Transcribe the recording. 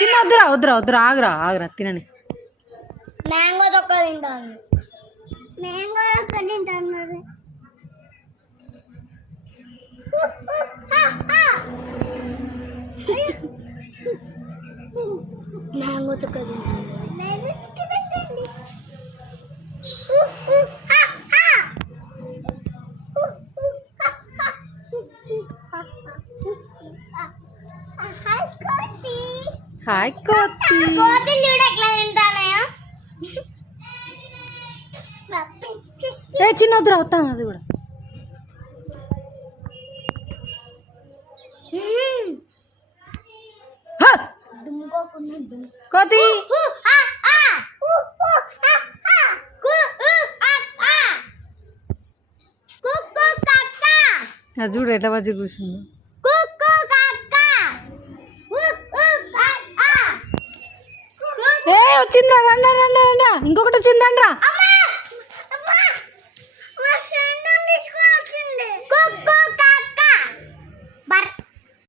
చిన్న వద్దురా వద్దురా వద్దురా ఆగురా ఆగురా తినని. మ్యాంగో తొక్క తింటాను. మ్యాంగో తొక్క తింటాను. మ్యాంగో తొక్క తింటాను. హాయ్ కోతి. కోతులు చూడ ఎట్లా తింటానయా. ఏ చిన్న వద్దురా వస్తాం అది కూడా. కోతి అది చూడు ఎట్లా వచ్చి కూర్చుంది. ఏ వచ్చిందిరా రండా రండా రండా ఇంకొకటి వచ్చింది రండ్రా.